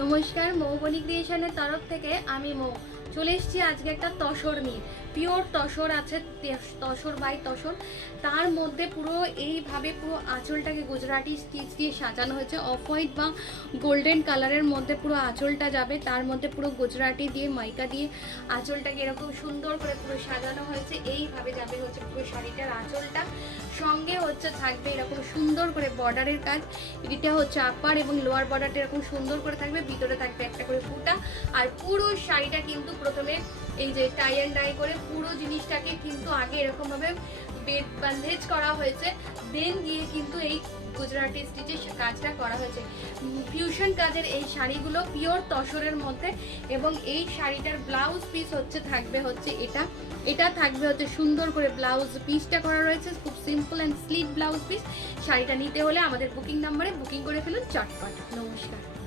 নমস্কার, মৌবনী ক্রিয়েশনের তরফ থেকে আমি মৌ চলে এসেছি আজকে একটা তসর নিয়ে। পিওর তসর আছে, তসর বাই তসর। তার মধ্যে পুরো এইভাবে পুরো আঁচলটাকে গুজরাটি স্টিচ দিয়ে সাজানো হয়েছে। অফ হোয়াইট বা গোল্ডেন কালারের মধ্যে পুরো আঁচলটা যাবে, তার মধ্যে পুরো গুজরাটি দিয়ে মাইকা দিয়ে আঁচলটাকে এরকম সুন্দর করে পুরো সাজানো হয়েছে। এইভাবে যাবে হচ্ছে পুরো শাড়িটার আঁচলটা, সঙ্গে হচ্ছে থাকবে এরকম সুন্দর করে বর্ডারের কাজ। এটা হচ্ছে আপার এবং লোয়ার বর্ডারটা এরকম সুন্দর করে থাকবে, ভিতরে থাকবে একটা করে ফুটা। আর পুরো শাড়িটা কিন্তু প্রথমে এই যে টাই অ্যান্ড ডাই করে পুরো জিনিসটাকে কিন্তু আগে এরকমভাবে ব্যান্ডেজ করা হয়েছে, দেন গিয়ে কিন্তু এই গুজরাটি স্টিচের কাজটা করা হয়েছে। ফিউশন কাজের এই শাড়িগুলো পিওর তসরের মধ্যে। এবং এই শাড়িটার ব্লাউজ পিস হচ্ছে থাকবে হচ্ছে এটা থাকবে হচ্ছে সুন্দর করে ব্লাউজ পিসটা করা রয়েছে, খুব simple and slit blouse piece. শাড়িটা নিতে হলে আমাদের বুকিং নাম্বারে বুকিং করে ফেলুন চটপট। নমস্কার।